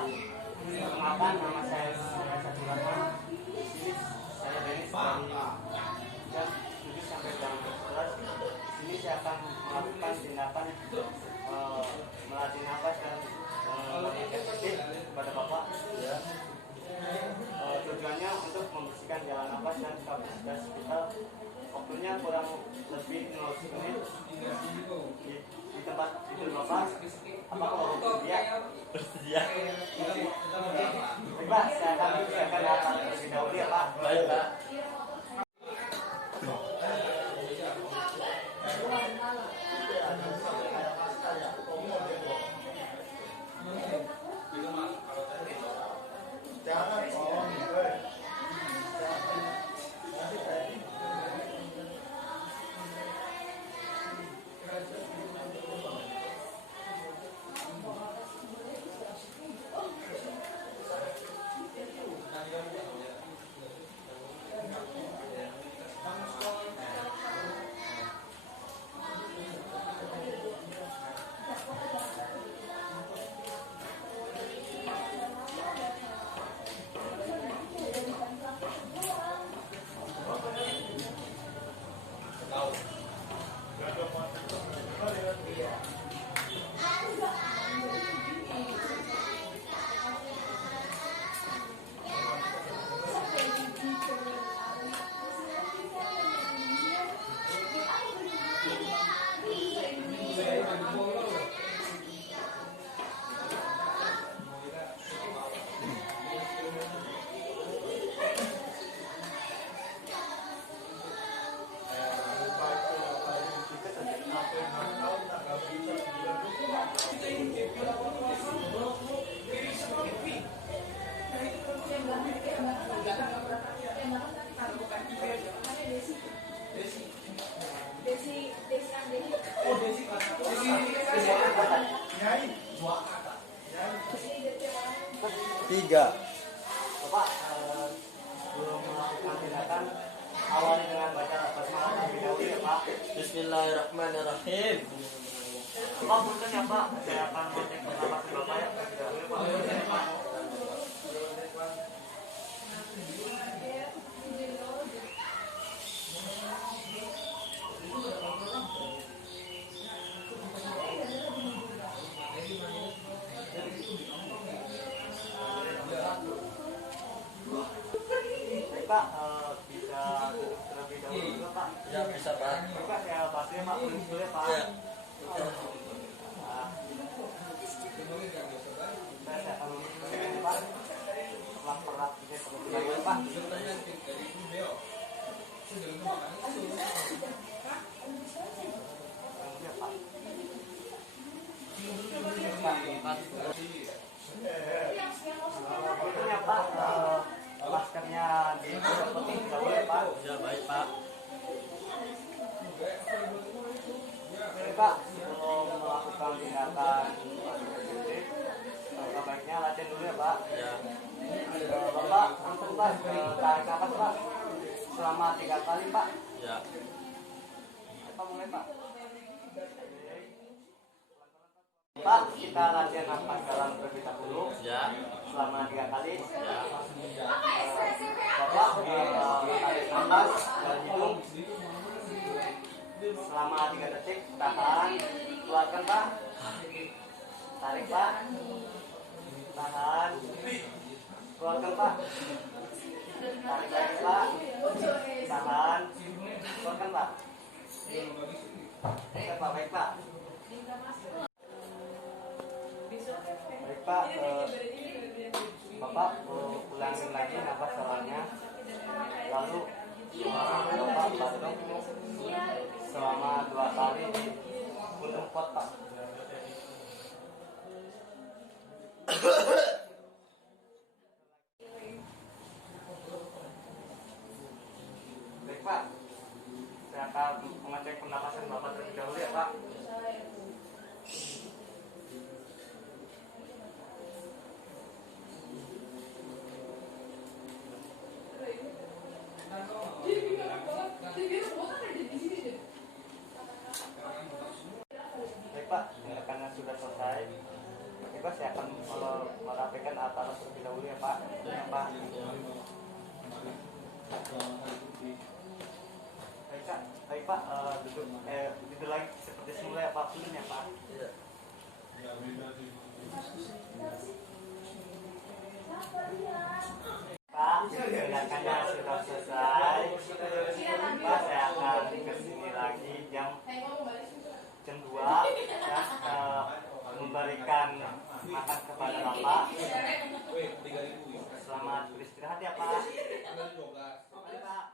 Pak. Perkenalkan, nama saya Satu Rahman. Di sini saya Denis dari jam 7 sampai jam 11. Di sini saya akan melakukan tindakan melatih nafas dan meditasi kepada Bapak. Ya. Tujuannya untuk membersihkan jalan nafas dan kapasitas kita. Waktunya kurang lebih 0 menit di tempat tidur Bapak. Apa kalau bersedia? Baik, saya akan terlebih dahulu ya Pak. Baik, Pak. Tiga. Bapak, sebelum melakukan tindakan, awali dengan baca basmalah terlebih dahulu ya Pak. Bismillahirrahmanirrahim. Pak, punten ya Pak, saya akan mengecek pernapasan Bapak ya. Pak. Pak, bisa terlebih dahulu juga Pak. Ya, bisa Pak. Pak, saya bantu ya Pak, tulis dulu ya Pak. Ya. Saya akan menuliskan ya Pak. Setelah perat ini terlebih dahulu Pak. Ya Pak. Itu ya Pak, maskernya dipetik dahulu ya Pak. Ya, baik Pak. Oke Pak, sebelum melakukan tindakan baiknya latihan dulu ya Pak. Ya. Bapak, langsung Pak, tarik nafas Pak selama 3 kali Pak. Ya. Kita mulai Pak. Pak, kita latihan nafas dalam terlebih dahulu. Ya. Selama 3 kali. Ya. Bapak, tarik nafas dari hidung selama 3 detik. Tahan, keluarkan Pak. Tarik Pak. Tahan, keluarkan Pak. Tarik lagi Pak. Tahan, keluarkan Pak. Baik Pak, baik Pak. Baik Pak, Bapak ulangin lagi nafas awalnya. Lalu Bapak batuk selama 2 kali di ujung pot Pak. Baik Pak, saya akan mengecek pernapasan Bapak terlebih dahulu ya Pak. Baik Pak, tindakannya sudah selesai. juga saya akan merapikan alat terlebih dahulu ya Pak. Ya Pak. Baik Kak, baik Pak, duduk lagi seperti semula ya Pak, belum ya Pak. Iya. Pak, tindakannya sudah selesai. Pak, saya akan kesini lagi jam 2 dan memberikan makan kepada Bapak. Selamat beristirahat ya Pak. Mari Pak.